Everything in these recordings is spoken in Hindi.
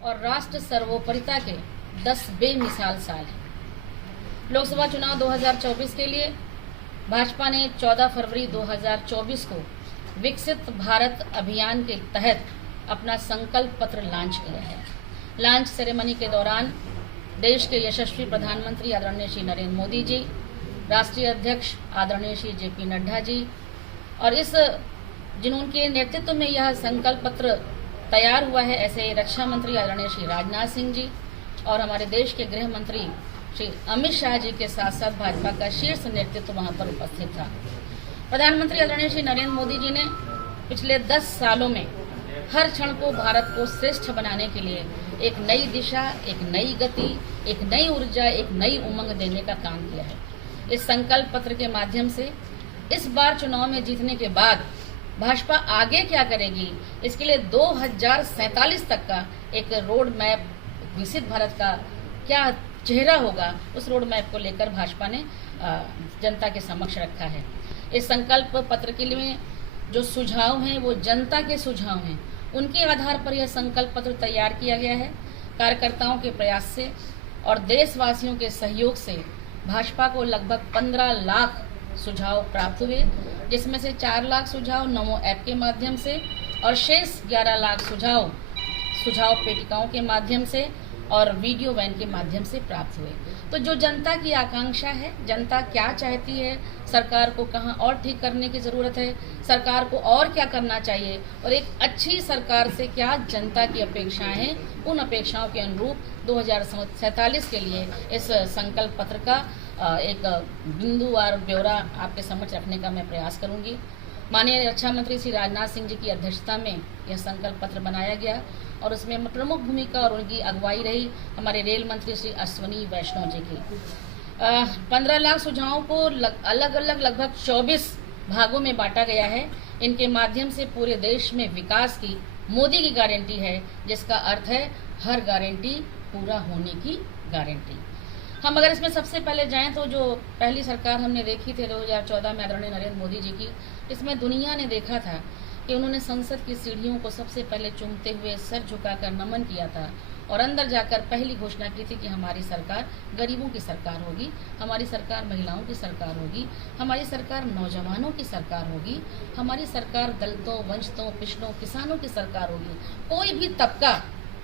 और राष्ट्र सर्वोपरिता के 10 बेमिसाल साल हैं। लोकसभा चुनाव 2024 के लिए भाजपा ने 14 फरवरी 2024 को विकसित भारत अभियान के तहत अपना संकल्प पत्र लॉन्च किया है। लॉन्च सेरेमनी के दौरान देश के यशस्वी प्रधानमंत्री आदरणीय श्री नरेंद्र मोदी जी, राष्ट्रीय अध्यक्ष आदरणीय श्री JP नड्डा जी और जिनके नेतृत्व में यह संकल्प पत्र तैयार हुआ है, ऐसे रक्षा मंत्री आदरणीय श्री राजनाथ सिंह जी और हमारे देश के गृह मंत्री श्री अमित शाह जी के साथ साथ भाजपा का शीर्ष नेतृत्व वहां पर उपस्थित था। प्रधानमंत्री आदरणीय श्री नरेंद्र मोदी जी ने पिछले 10 सालों में हर क्षण को भारत को श्रेष्ठ बनाने के लिए एक नई दिशा, एक नई गति, एक नई ऊर्जा, एक नई उमंग देने का काम किया है। इस संकल्प पत्र के माध्यम से इस बार चुनाव में जीतने के बाद भाजपा आगे क्या करेगी, इसके लिए 2047 तक का एक रोड मैप, विकसित भारत का क्या चेहरा होगा, उस रोड मैप को लेकर भाजपा ने जनता के समक्ष रखा है। इस संकल्प पत्र के लिए जो सुझाव हैं वो जनता के सुझाव हैं, उनके आधार पर यह संकल्प पत्र तैयार किया गया है। कार्यकर्ताओं के प्रयास से और देशवासियों के सहयोग से भाजपा को लगभग 15 लाख सुझाव प्राप्त हुए, जिसमें से 4 लाख सुझाव नमो ऐप के माध्यम से और शेष 11 लाख सुझाव पेटिकाओं के माध्यम से और वीडियो वैन के माध्यम से प्राप्त हुए। तो जो जनता की आकांक्षा है, जनता क्या चाहती है, सरकार को कहां और ठीक करने की जरूरत है, सरकार को और क्या करना चाहिए और एक अच्छी सरकार से क्या जनता की अपेक्षाएं हैं, उन अपेक्षाओं के अनुरूप 2047 के लिए इस संकल्प पत्र का एक बिंदुवार ब्यौरा आपके समक्ष रखने का मैं प्रयास करूंगी। माननीय रक्षा मंत्री श्री राजनाथ सिंह जी की अध्यक्षता में यह संकल्प पत्र बनाया गया और उसमें प्रमुख भूमिका और उनकी अगुवाई रही हमारे रेल मंत्री श्री अश्विनी वैष्णव जी की। 15 लाख सुझावों को अलग अलग लगभग 24 भागों में बांटा गया है। इनके माध्यम से पूरे देश में विकास की मोदी की गारंटी है, जिसका अर्थ है हर गारंटी पूरा होने की गारंटी। हम अगर इसमें सबसे पहले जाएं तो जो पहली सरकार हमने देखी थी 2014 में आदरणीय नरेंद्र मोदी जी की, इसमें दुनिया ने देखा था कि उन्होंने संसद की सीढ़ियों को सबसे पहले चूमते हुए सर झुकाकर नमन किया था और अंदर जाकर पहली घोषणा की थी कि हमारी सरकार गरीबों की सरकार होगी, हमारी सरकार महिलाओं की सरकार होगी, हमारी सरकार नौजवानों की सरकार होगी, हमारी सरकार दलितों, वंचितों, पिछड़ों, किसानों की सरकार होगी। कोई भी तबका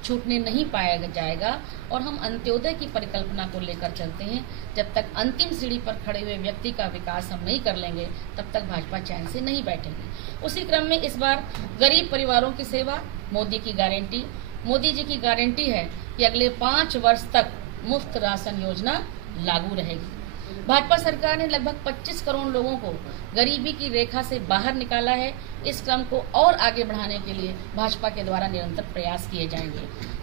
छूटने नहीं पाया जाएगा और हम अंत्योदय की परिकल्पना को लेकर चलते हैं। जब तक अंतिम सीढ़ी पर खड़े हुए व्यक्ति का विकास हम नहीं कर लेंगे, तब तक भाजपा चैन से नहीं बैठेगी। उसी क्रम में इस बार गरीब परिवारों की सेवा, मोदी की गारंटी, मोदी जी की गारंटी है कि अगले 5 वर्ष तक मुफ्त राशन योजना लागू रहेगी। भाजपा सरकार ने लगभग 25 करोड़ लोगों को गरीबी की रेखा से बाहर निकाला है। इस क्रम को और आगे बढ़ाने के लिए भाजपा के द्वारा निरंतर प्रयास किए जाएंगे।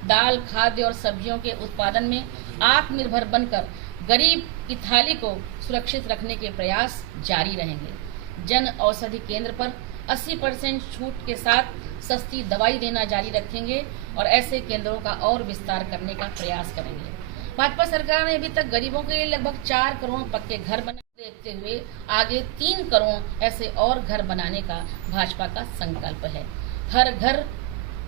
दाल, खाद्य और सब्जियों के उत्पादन में आत्मनिर्भर बनकर गरीब की थाली को सुरक्षित रखने के प्रयास जारी रहेंगे। जन औषधि केंद्र पर 80% छूट के साथ सस्ती दवाई देना जारी रखेंगे और ऐसे केंद्रों का और विस्तार करने का प्रयास करेंगे। भाजपा सरकार ने अभी तक गरीबों के लिए लगभग 4 करोड़ पक्के घर बना देखते हुए आगे 3 करोड़ ऐसे और घर बनाने का भाजपा का संकल्प है। हर घर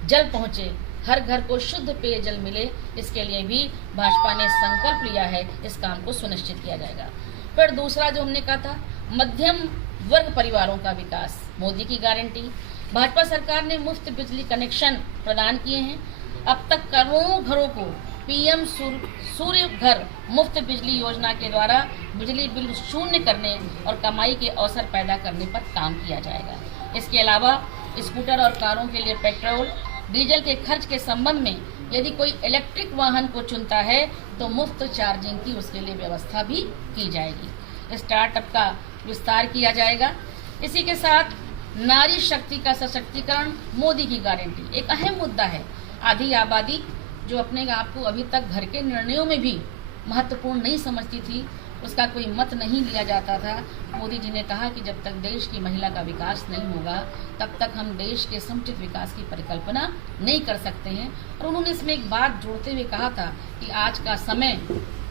जल पहुंचे, हर घर को शुद्ध पेयजल मिले, इसके लिए भी भाजपा ने संकल्प लिया है। इस काम को सुनिश्चित किया जाएगा। फिर दूसरा जो हमने कहा था, मध्यम वर्ग परिवारों का विकास, मोदी की गारंटी। भाजपा सरकार ने मुफ्त बिजली कनेक्शन प्रदान किए हैं। अब तक करोड़ों घरों को PM सूर्य घर मुफ्त बिजली योजना के द्वारा बिजली बिल शून्य करने और कमाई के अवसर पैदा करने पर काम किया जाएगा। इसके अलावा स्कूटर और कारों के लिए पेट्रोल, डीजल के खर्च के संबंध में यदि कोई इलेक्ट्रिक वाहन को चुनता है तो मुफ्त चार्जिंग की उसके लिए व्यवस्था भी की जाएगी। स्टार्टअप का विस्तार किया जाएगा। इसी के साथ नारी शक्ति का सशक्तिकरण, मोदी की गारंटी एक अहम मुद्दा है। आधी आबादी जो अपने आप को अभी तक घर के निर्णयों में भी महत्वपूर्ण नहीं समझती थी, उसका कोई मत नहीं लिया जाता था। मोदी जी ने कहा कि जब तक देश की महिला का विकास नहीं होगा, तब तक हम देश के समुचित विकास की परिकल्पना नहीं कर सकते हैं। और उन्होंने इसमें एक बात जोड़ते हुए कहा था कि आज का समय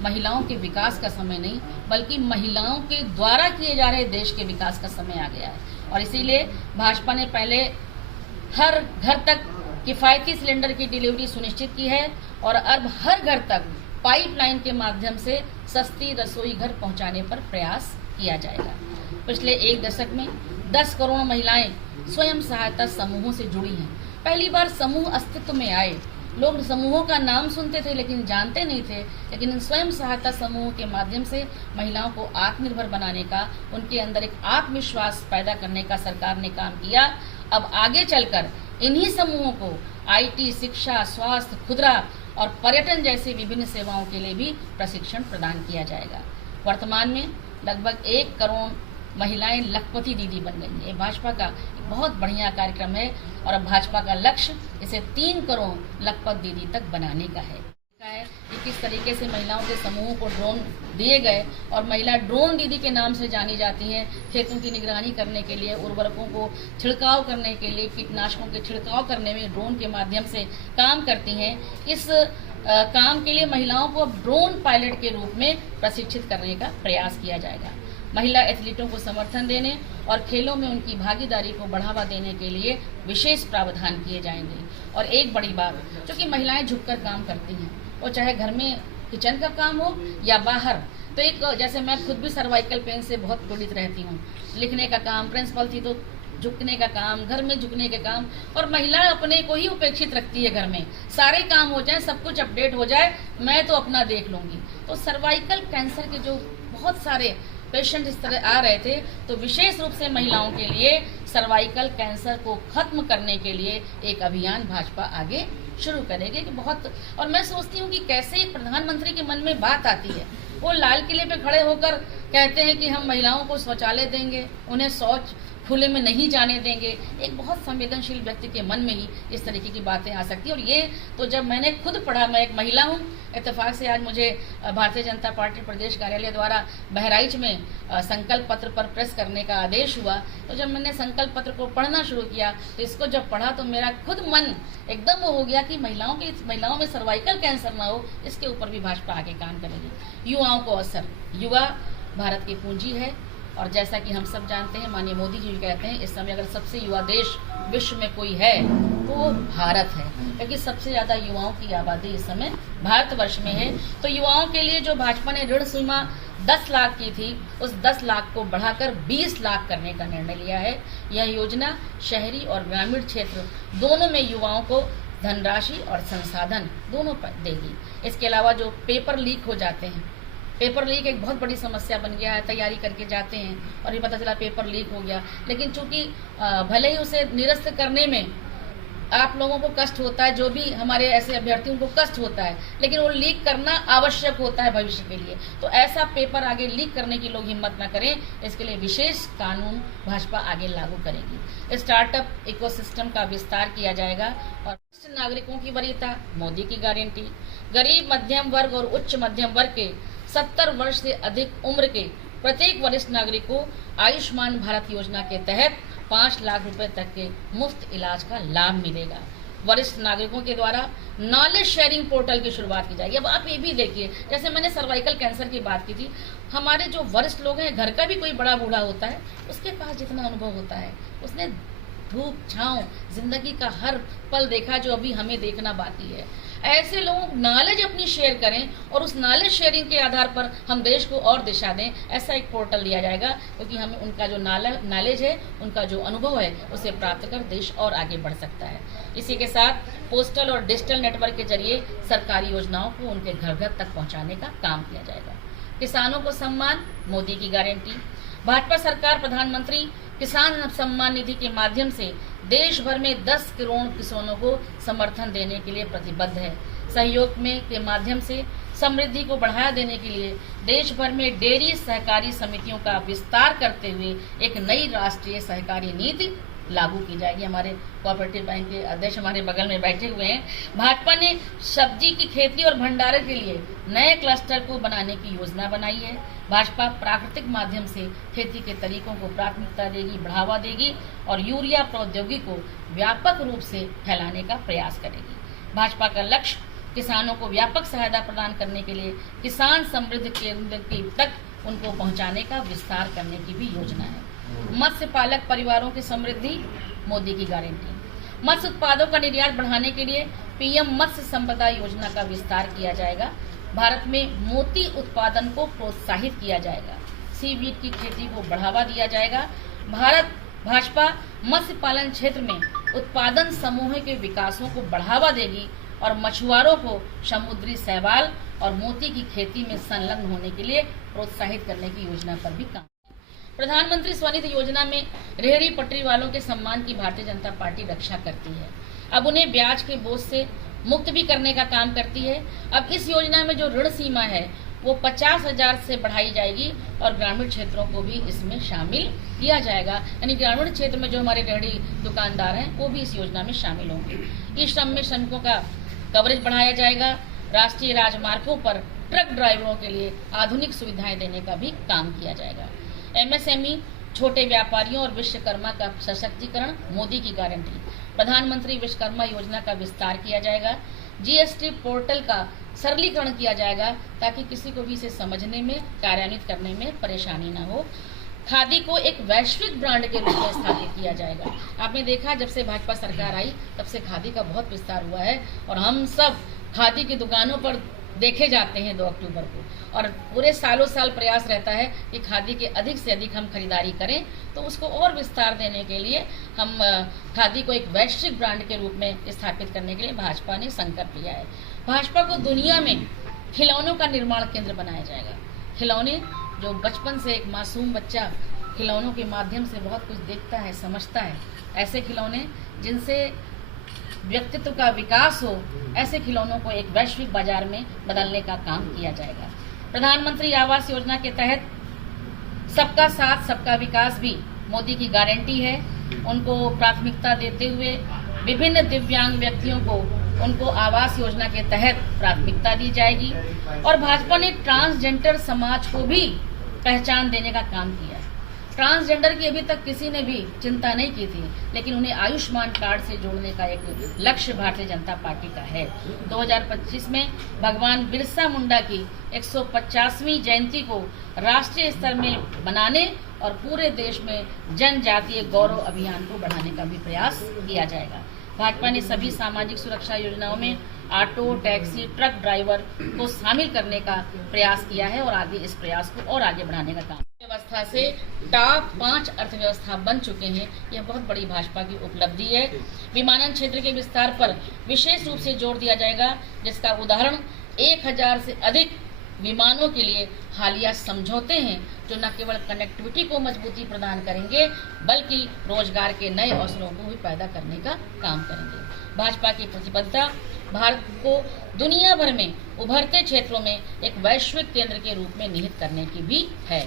महिलाओं के विकास का समय नहीं, बल्कि महिलाओं के द्वारा किए जा रहे देश के विकास का समय आ गया है। और इसीलिए भाजपा ने पहले हर घर तक किफायती सिलेंडर की डिलीवरी सुनिश्चित की है और अब हर घर तक पाइपलाइन के माध्यम से सस्ती रसोई घर पहुंचाने पर प्रयास किया जाएगा। पिछले एक दशक में 10 करोड़ महिलाएं स्वयं सहायता समूहों से जुड़ी हैं। पहली बार समूह अस्तित्व में आए। लोग समूहों का नाम सुनते थे लेकिन जानते नहीं थे, लेकिन इन स्वयं सहायता समूहों के माध्यम से महिलाओं को आत्मनिर्भर बनाने का, उनके अंदर एक आत्मविश्वास पैदा करने का सरकार ने काम किया। अब आगे चलकर इन्हीं समूहों को IT, शिक्षा, स्वास्थ्य, खुदरा और पर्यटन जैसी विभिन्न सेवाओं के लिए भी प्रशिक्षण प्रदान किया जाएगा। वर्तमान में लगभग 1 करोड़ महिलाएं लखपति दीदी बन गई हैं। ये भाजपा का एक बहुत बढ़िया कार्यक्रम है और अब भाजपा का लक्ष्य इसे 3 करोड़ लखपत दीदी तक बनाने का है कि किस तरीके से महिलाओं के समूहों को ड्रोन दिए गए और महिला ड्रोन दीदी के नाम से जानी जाती हैं। खेतों की निगरानी करने के लिए, उर्वरकों को छिड़काव करने के लिए, कीटनाशकों के छिड़काव करने में ड्रोन के माध्यम से काम करती हैं। इस काम के लिए महिलाओं को अब ड्रोन पायलट के रूप में प्रशिक्षित करने का प्रयास किया जाएगा। महिला एथलीटों को समर्थन देने और खेलों में उनकी भागीदारी को बढ़ावा देने के लिए विशेष प्रावधान किए जाएंगे। और एक बड़ी बात, क्योंकि महिलाएं झुककर काम करती हैं, वो चाहे घर में किचन का काम हो या बाहर, तो एक जैसे मैं खुद भी सर्वाइकल पेन से बहुत पीड़ित रहती हूँ। लिखने का काम, प्रिंसिपल थी तो झुकने का काम, घर में झुकने के काम, और महिला अपने को ही उपेक्षित रखती है। घर में सारे काम हो जाए, सब कुछ अपडेट हो जाए, मैं तो अपना देख लूंगी। तो सर्वाइकल कैंसर के जो बहुत सारे पेशेंट इस तरह आ रहे थे, तो विशेष रूप से महिलाओं के लिए सर्वाइकल कैंसर को खत्म करने के लिए एक अभियान भाजपा आगे शुरू करेगी कि बहुत। और मैं सोचती हूँ कि कैसे एक प्रधानमंत्री के मन में बात आती है, वो लाल किले पे खड़े होकर कहते हैं कि हम महिलाओं को शौचालय देंगे, उन्हें शौच खुले में नहीं जाने देंगे। एक बहुत संवेदनशील व्यक्ति के मन में ही इस तरीके की बातें आ सकती है। और ये तो जब मैंने खुद पढ़ा, मैं एक महिला हूँ, इत्तेफाक से आज मुझे भारतीय जनता पार्टी प्रदेश कार्यालय द्वारा बहराइच में संकल्प पत्र पर प्रेस करने का आदेश हुआ, तो जब मैंने संकल्प पत्र को पढ़ना शुरू किया तो इसको जब पढ़ा तो मेरा खुद मन एकदम हो गया कि महिलाओं में सर्वाइकल कैंसर ना हो, इसके ऊपर भी भाजपा आगे काम करेगी। युवाओं को अवसर, युवा भारत की पूंजी है और जैसा कि हम सब जानते हैं, माननीय मोदी जी कहते हैं इस समय अगर सबसे युवा देश विश्व में कोई है तो वो भारत है, क्योंकि सबसे ज्यादा युवाओं की आबादी इस समय भारतवर्ष में है। तो युवाओं के लिए जो भाजपा ने ऋण सीमा 10 लाख की थी, उस 10 लाख को बढ़ाकर 20 लाख करने का निर्णय लिया है। यह योजना शहरी और ग्रामीण क्षेत्र दोनों में युवाओं को धनराशि और संसाधन दोनों देगी। इसके अलावा जो पेपर लीक हो जाते हैं, पेपर लीक एक बहुत बड़ी समस्या बन गया है। तैयारी करके जाते हैं और ये पता चला पेपर लीक हो गया, लेकिन चूंकि भले ही उसे निरस्त करने में आप लोगों को कष्ट होता है, जो भी हमारे ऐसे अभ्यर्थियों को कष्ट होता है, लेकिन वो लीक करना आवश्यक होता है भविष्य के लिए। तो ऐसा पेपर आगे लीक करने की लोग हिम्मत न करें, इसके लिए विशेष कानून भाजपा आगे लागू करेगी। स्टार्टअप इकोसिस्टम का विस्तार किया जाएगा और नागरिकों की वरीयता, मोदी की गारंटी। गरीब, मध्यम वर्ग और उच्च मध्यम वर्ग के 70 वर्ष से अधिक उम्र के प्रत्येक वरिष्ठ नागरिक को आयुष्मान भारत योजना के तहत 5 लाख रुपए तक के मुफ्त इलाज का लाभ मिलेगा। वरिष्ठ नागरिकों के द्वारा नॉलेज शेयरिंग पोर्टल की शुरुआत की जाएगी। अब आप ये भी देखिए, जैसे मैंने सर्वाइकल कैंसर की बात की थी, हमारे जो वरिष्ठ लोग हैं, घर का भी कोई बड़ा बूढ़ा होता है, उसके पास जितना अनुभव होता है, उसने धूप छांव जिंदगी का हर पल देखा जो अभी हमें देखना बाकी है। ऐसे लोग नॉलेज अपनी शेयर करें और उस नॉलेज शेयरिंग के आधार पर हम देश को और दिशा दें, ऐसा एक पोर्टल दिया जाएगा, क्योंकि हमें उनका जो नॉलेज है, उनका जो अनुभव है, उसे प्राप्त कर देश और आगे बढ़ सकता है। इसी के साथ पोस्टल और डिजिटल नेटवर्क के जरिए सरकारी योजनाओं को उनके घर घर तक पहुंचाने का काम किया जाएगा। किसानों को सम्मान, मोदी की गारंटी। भाजपा सरकार प्रधानमंत्री किसान सम्मान निधि के माध्यम से देश भर में 10 करोड़ किसानों को समर्थन देने के लिए प्रतिबद्ध है। सहयोग के माध्यम से समृद्धि को बढ़ावा देने के लिए देश भर में डेयरी सहकारी समितियों का विस्तार करते हुए एक नई राष्ट्रीय सहकारी नीति लागू की जाएगी। हमारे कोऑपरेटिव बैंक के अध्यक्ष हमारे बगल में बैठे हुए हैं। भाजपा ने सब्जी की खेती और भंडारण के लिए नए क्लस्टर को बनाने की योजना बनाई है। भाजपा प्राकृतिक माध्यम से खेती के तरीकों को प्राथमिकता देगी, बढ़ावा देगी और यूरिया प्रौद्योगिकी को व्यापक रूप से फैलाने का प्रयास करेगी। भाजपा का लक्ष्य किसानों को व्यापक सहायता प्रदान करने के लिए किसान समृद्धि केंद्र तक उनको पहुंचाने का विस्तार करने की भी योजना है। मत्स्य पालक परिवारों की समृद्धि, मोदी की गारंटी। मत्स्य उत्पादों का निर्यात बढ़ाने के लिए पीएम मत्स्य संपदा योजना का विस्तार किया जाएगा। भारत में मोती उत्पादन को प्रोत्साहित किया जाएगा। सीवीड की खेती को बढ़ावा दिया जाएगा। भाजपा मत्स्य पालन क्षेत्र में उत्पादन समूह के विकासों को बढ़ावा देगी और मछुआरों को समुद्री शैवाल और मोती की खेती में संलग्न होने के लिए प्रोत्साहित करने की योजना पर भी काम। प्रधानमंत्री स्वनिधि योजना में रेहड़ी पटरी वालों के सम्मान की भारतीय जनता पार्टी रक्षा करती है। अब उन्हें ब्याज के बोझ से मुक्त भी करने का काम करती है। अब इस योजना में जो ऋण सीमा है वो 50,000 से बढ़ाई जाएगी और ग्रामीण क्षेत्रों को भी इसमें शामिल किया जाएगा। यानी ग्रामीण क्षेत्र में जो हमारे रेहड़ी दुकानदार हैं वो भी इस योजना में शामिल होंगे। ई श्रम में श्रमिकों का कवरेज बढ़ाया जाएगा। राष्ट्रीय राजमार्गों पर ट्रक ड्राइवरों के लिए आधुनिक सुविधाएं देने का भी काम किया जाएगा। एमएसएमई, छोटे व्यापारियों और विश्वकर्मा का सशक्तिकरण, मोदी की गारंटी। प्रधानमंत्री विश्वकर्मा योजना का विस्तार किया जाएगा। जीएसटी पोर्टल का सरलीकरण किया जाएगा ताकि किसी को भी इसे समझने में, कार्यान्वित करने में परेशानी न हो। खादी को एक वैश्विक ब्रांड के रूप में स्थापित किया जाएगा। आपने देखा जब से भाजपा सरकार आई तब से खादी का बहुत विस्तार हुआ है और हम सब खादी की दुकानों पर देखे जाते हैं 2 अक्टूबर को, और पूरे सालों साल प्रयास रहता है कि खादी के अधिक से अधिक हम खरीदारी करें। तो उसको और विस्तार देने के लिए हम खादी को एक वैश्विक ब्रांड के रूप में स्थापित करने के लिए भाजपा ने संकल्प लिया है। भाजपा को दुनिया में खिलौनों का निर्माण केंद्र बनाया जाएगा। खिलौने जो बचपन से एक मासूम बच्चा खिलौनों के माध्यम से बहुत कुछ देखता है, समझता है, ऐसे खिलौने जिनसे व्यक्तित्व का विकास हो, ऐसे खिलौनों को एक वैश्विक बाजार में बदलने का काम किया जाएगा। प्रधानमंत्री आवास योजना के तहत सबका साथ सबका विकास भी मोदी की गारंटी है। उनको प्राथमिकता देते हुए विभिन्न दिव्यांग व्यक्तियों को उनको आवास योजना के तहत प्राथमिकता दी जाएगी। और भाजपा ने ट्रांसजेंडर समाज को भी पहचान देने का काम किया। ट्रांसजेंडर की अभी तक किसी ने भी चिंता नहीं की थी, लेकिन उन्हें आयुष्मान कार्ड से जोड़ने का एक लक्ष्य भारतीय जनता पार्टी का है। 2025 में भगवान बिरसा मुंडा की 150वीं जयंती को राष्ट्रीय स्तर में बनाने और पूरे देश में जनजातीय गौरव अभियान को बढ़ाने का भी प्रयास किया जाएगा। भाजपा ने सभी सामाजिक सुरक्षा योजनाओं में ऑटो, टैक्सी, ट्रक ड्राइवर को शामिल करने का प्रयास किया है और आगे इस प्रयास को और आगे बढ़ाने का काम। व्यवस्था से टॉप 5 अर्थव्यवस्था बन चुके हैं, यह बहुत बड़ी भाजपा की उपलब्धि है। विमानन क्षेत्र के विस्तार पर विशेष रूप से जोर दिया जाएगा, जिसका उदाहरण 1000 से अधिक विमानों के लिए हालिया समझौते हैं, जो न केवल कनेक्टिविटी को मजबूती प्रदान करेंगे बल्कि रोजगार के नए अवसरों को भी पैदा करने का काम करेंगे। भाजपा की प्रतिबद्धता भारत को दुनिया भर में उभरते क्षेत्रों में एक वैश्विक केंद्र के रूप में निहित करने की भी है।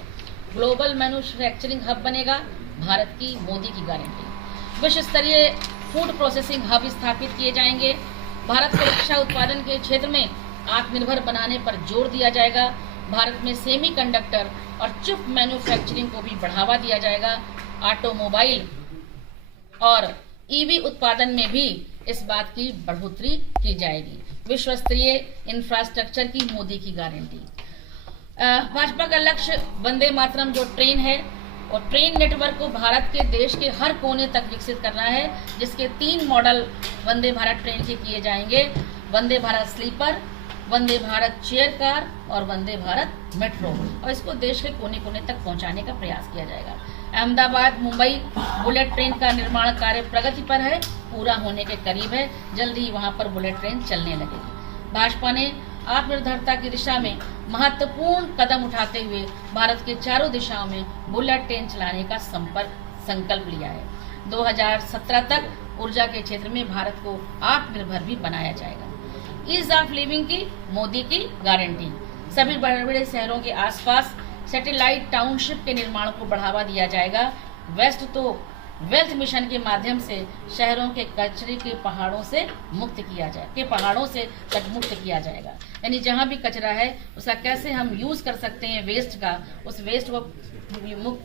ग्लोबल मैन्युफैक्चरिंग हब बनेगा, भारत की मोदी की गारंटी। विश्व स्तरीय फूड प्रोसेसिंग हब स्थापित किए जाएंगे। भारत को रक्षा उत्पादन के क्षेत्र में आत्मनिर्भर बनाने पर जोर दिया जाएगा। भारत में सेमीकंडक्टर और चिप मैन्युफैक्चरिंग को भी बढ़ावा दिया जाएगा। ऑटोमोबाइल और ईवी उत्पादन में भी इस बात की बढ़ोतरी की जाएगी। विश्व स्तरीय इंफ्रास्ट्रक्चर की मोदी की गारंटी। भाजपा का लक्ष्य वंदे मातरम जो ट्रेन है और ट्रेन नेटवर्क को भारत के देश के हर कोने तक विकसित करना है, जिसके 3 मॉडल वंदे भारत ट्रेन के किए जाएंगे। Vande Bharat sleeper, Vande Bharat chair car और वंदे भारत मेट्रो, और इसको देश के कोने कोने तक पहुंचाने का प्रयास किया जाएगा। अहमदाबाद मुंबई बुलेट ट्रेन का निर्माण कार्य प्रगति पर है, पूरा होने के करीब है। जल्दी ही वहां पर बुलेट ट्रेन चलने लगेगी। भाजपा ने आत्मनिर्भरता की दिशा में महत्वपूर्ण कदम उठाते हुए भारत के चारों दिशाओं में बुलेट ट्रेन चलाने का संकल्प लिया है। 2017 तक ऊर्जा के क्षेत्र में भारत को आत्मनिर्भर भी बनाया जाएगा। ईज ऑफ लिविंग की मोदी की गारंटी। सभी बड़े बड़े शहरों के आसपास सैटेलाइट टाउनशिप के निर्माण को बढ़ावा दिया जाएगा। वेस्ट तो वेल्थ मिशन के माध्यम से शहरों के कचरे के पहाड़ों से मुक्त किया किया जाएगा। यानी जहां भी कचरा है उसका कैसे हम यूज कर सकते हैं वेस्ट का, उस वेस्ट को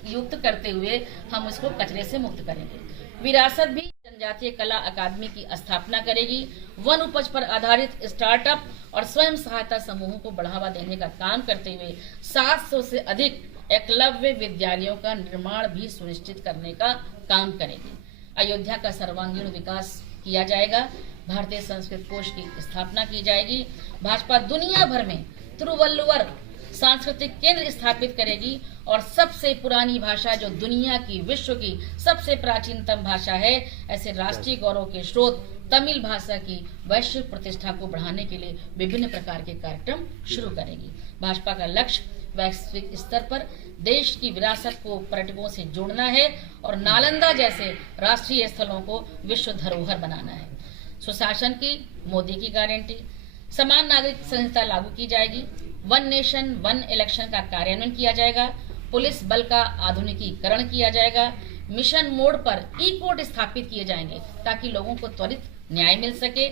युक्त करते हुए हम उसको कचरे से मुक्त करेंगे। विरासत भी जनजातीय कला अकादमी की स्थापना करेगी। वन उपज पर आधारित स्टार्टअप और स्वयं सहायता समूहों को बढ़ावा देने का काम करते हुए 700 से अधिक एकलव्य विद्यालयों का निर्माण भी सुनिश्चित करने का काम करेगी। अयोध्या का सर्वांगीण विकास किया जाएगा। भारतीय संस्कृत कोश की स्थापना की जाएगी। भाजपा दुनिया भर में तिरुवल्लुवर सांस्कृतिक केंद्र स्थापित करेगी और सबसे पुरानी भाषा जो दुनिया की विश्व की सबसे प्राचीनतम भाषा है, ऐसे राष्ट्रीय गौरव के स्रोत तमिल भाषा की वैश्विक प्रतिष्ठा को बढ़ाने के लिए विभिन्न प्रकार के कार्यक्रम शुरू करेगी। भाजपा का लक्ष्य वैश्विक स्तर पर देश की विरासत को पर्यटकों से जोड़ना है और नालंदा जैसे राष्ट्रीय स्थलों को विश्व धरोहर बनाना है। सुशासन की मोदी की गारंटी, समान नागरिक संहिता लागू की जाएगी। वन नेशन वन इलेक्शन का कार्यान्वयन किया जाएगा। पुलिस बल का आधुनिकीकरण किया जाएगा। मिशन मोड पर ई कोर्ट स्थापित किए जाएंगे ताकि लोगों को त्वरित न्याय मिल सके।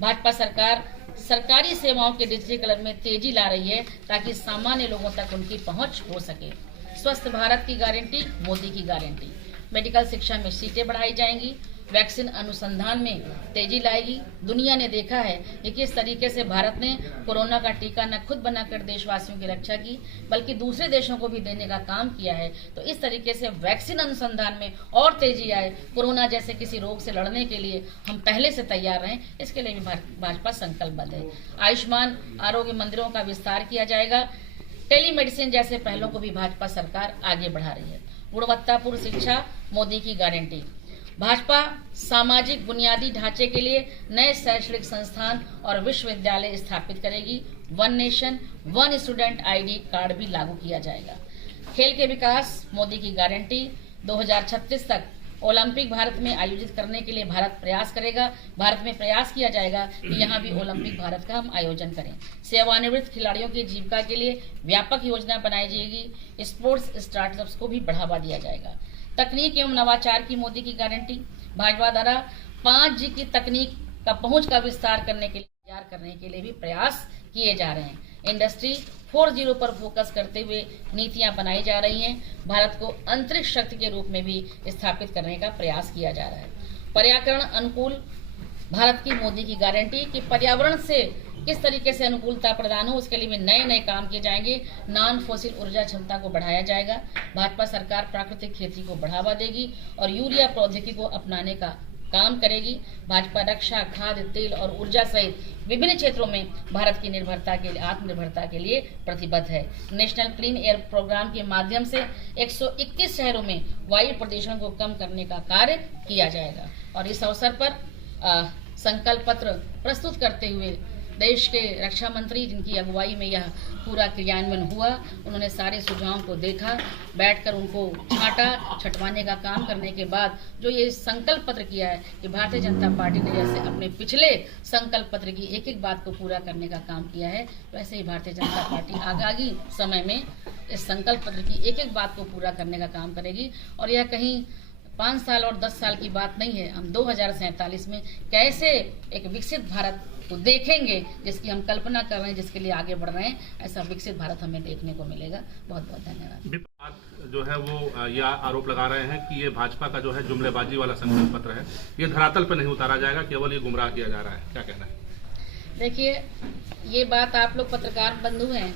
भाजपा सरकार सरकारी सेवाओं के डिजिटलीकरण में तेजी ला रही है ताकि सामान्य लोगों तक उनकी पहुंच हो सके। स्वस्थ भारत की गारंटी मोदी की गारंटी। मेडिकल शिक्षा में सीटें बढ़ाई जाएंगी। वैक्सीन अनुसंधान में तेजी लाएगी। दुनिया ने देखा है कि किस तरीके से भारत ने कोरोना का टीका न खुद बनाकर देशवासियों की रक्षा की बल्कि दूसरे देशों को भी देने का काम किया है। तो इस तरीके से वैक्सीन अनुसंधान में और तेजी आए, कोरोना जैसे किसी रोग से लड़ने के लिए हम पहले से तैयार रहें, इसके लिए भी भाजपा संकल्पबद्ध है। आयुष्मान आरोग्य मंदिरों का विस्तार किया जाएगा। टेलीमेडिसिन जैसे पहलों को भी भाजपा सरकार आगे बढ़ा रही है। गुणवत्तापूर्ण शिक्षा मोदी की गारंटी। भाजपा सामाजिक बुनियादी ढांचे के लिए नए शैक्षणिक संस्थान और विश्वविद्यालय स्थापित करेगी। One nation one student ID card भी लागू किया जाएगा। खेल के विकास मोदी की गारंटी। 2036 तक ओलंपिक भारत में आयोजित करने के लिए भारत प्रयास करेगा। भारत में प्रयास किया जाएगा कि यहाँ भी ओलंपिक भारत का हम आयोजन करें। सेवानिवृत्त खिलाड़ियों की जीविका के लिए व्यापक योजना बनाई जाएगी। स्पोर्ट्स स्टार्टअप्स को भी बढ़ावा दिया जाएगा। तकनीक एवं नवाचार की मोदी की गारंटी। भाजपा द्वारा 5G की तकनीक का पहुंच का विस्तार करने के लिए भी प्रयास किए जा रहे हैं। इंडस्ट्री 4.0 पर फोकस करते हुए नीतियां बनाई जा रही हैं। भारत को अंतरिक्ष शक्ति के रूप में भी स्थापित करने का प्रयास किया जा रहा है। पर्यावरण अनुकूल भारत की मोदी की गारंटी कि पर्यावरण से किस तरीके से अनुकूलता प्रदान हो, उसके लिए भी नए नए काम किए जाएंगे। नॉन फॉसिल ऊर्जा क्षमता को बढ़ाया जाएगा। भाजपा सरकार प्राकृतिक खेती को बढ़ावा देगी और यूरिया प्रौद्योगिकी को अपनाने का काम करेगी। भाजपा रक्षा, खाद्य, तेल और ऊर्जा सहित विभिन्न क्षेत्रों में भारत की आत्मनिर्भरता के लिए प्रतिबद्ध है। नेशनल क्लीन एयर प्रोग्राम के माध्यम से 121 शहरों में वायु प्रदूषण को कम करने का कार्य किया जाएगा। और इस अवसर पर संकल्प पत्र प्रस्तुत करते हुए देश के रक्षा मंत्री, जिनकी अगुवाई में यह पूरा क्रियान्वयन हुआ, उन्होंने सारे सुझावों को देखा, बैठकर उनको छटवाने का काम करने के बाद जो ये संकल्प पत्र किया है कि भारतीय जनता पार्टी ने जैसे अपने पिछले संकल्प पत्र की एक एक बात को पूरा करने का काम किया है, वैसे ही भारतीय जनता पार्टी आगामी समय में इस संकल्प पत्र की एक एक बात को पूरा करने का काम करेगी। और यह कहीं 5 साल और 10 साल की बात नहीं है। हम 2047 में कैसे एक विकसित भारत को देखेंगे जिसकी हम कल्पना कर रहे हैं, जिसके लिए आगे बढ़ रहे हैं, ऐसा विकसित भारत हमें देखने को मिलेगा। बहुत बहुत धन्यवाद। जो है वो यह आरोप लगा रहे हैं कि ये भाजपा का जो है जुमलेबाजी वाला संकल्प पत्र है, ये धरातल पर नहीं उतारा जाएगा, केवल ये गुमराह किया जा रहा है। क्या कहना है? देखिए, ये बात आप लोग पत्रकार बंधु हैं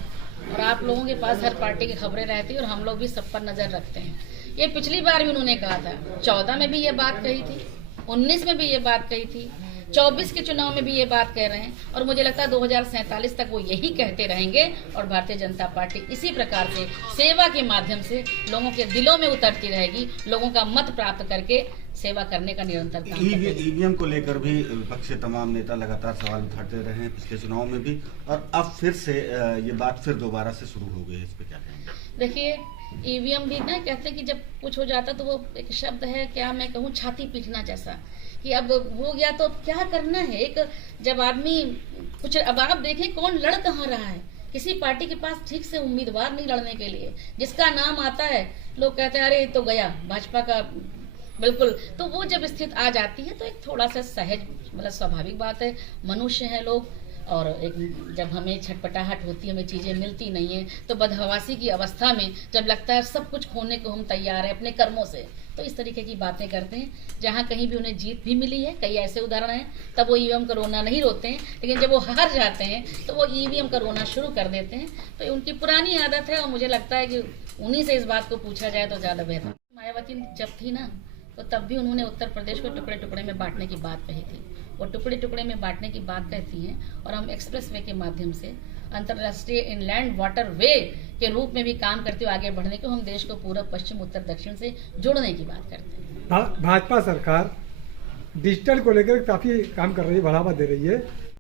और आप लोगों के पास हर पार्टी की खबरें रहती है और हम लोग भी सब पर नजर रखते हैं। ये पिछली बार भी उन्होंने कहा था, 14 में भी ये बात कही थी, 19 में भी ये बात कही थी, 24 के चुनाव में भी ये बात कह रहे हैं और मुझे लगता है 2047 तक वो यही कहते रहेंगे। और भारतीय जनता पार्टी इसी प्रकार से सेवा के माध्यम से लोगों के दिलों में उतरती रहेगी, लोगों का मत प्राप्त करके सेवा करने का निरंतर काम करेगी। ईवीएम को लेकर भी विपक्ष के तमाम नेता लगातार सवाल उठाते रहे हैं पिछले चुनाव में भी, और अब फिर से ये बात फिर दोबारा से शुरू हो गई है। इस पे क्या कहेंगे? देखिए, ईवीएम भी ना कहते हैं कि जब कुछ हो जाता तो वो एक शब्द है, क्या मैं कहूँ, छाती पीटना जैसा, कि अब हो गया तो क्या करना है। एक जब आदमी कुछ, अब आप देखें कौन लड़ कहाँ रहा है, किसी पार्टी के पास ठीक से उम्मीदवार नहीं लड़ने के लिए। जिसका नाम आता है लोग कहते हैं अरे तो गया भाजपा का, बिल्कुल। तो वो जब स्थिति आ जाती है तो एक थोड़ा सा सहज, मतलब स्वाभाविक बात है, मनुष्य है लोग, और एक जब हमें छटपटाहट होती है, हमें चीजें मिलती नहीं है, तो बदहवासी की अवस्था में जब लगता है सब कुछ खोने को हम तैयार हैं अपने कर्मों से, तो इस तरीके की बातें करते हैं। जहां कहीं भी उन्हें जीत भी मिली है, कई ऐसे उदाहरण हैं, तब वो ईवीएम का रोना नहीं रोते हैं, लेकिन जब वो हार जाते हैं तो वो ईवीएम का रोना शुरू कर देते हैं। तो उनकी पुरानी आदत है और मुझे लगता है कि उन्हीं से इस बात को पूछा जाए तो ज्यादा बेहतर। मायावती जब थी ना तो तब भी उन्होंने उत्तर प्रदेश को टुकड़े टुकड़े में बांटने की बात कही थी। वो टुकड़े टुकड़े में बांटने की बात कहती हैं और हम एक्सप्रेस वे के माध्यम से अंतर्राष्ट्रीय इनलैंड वाटर वे के रूप में भी काम करते हुए आगे बढ़ने को हम देश को पूर्व पश्चिम उत्तर दक्षिण से जोड़ने की बात करते हैं। भाजपा सरकार डिजिटल को लेकर काफी काम कर रही है, बढ़ावा दे रही है।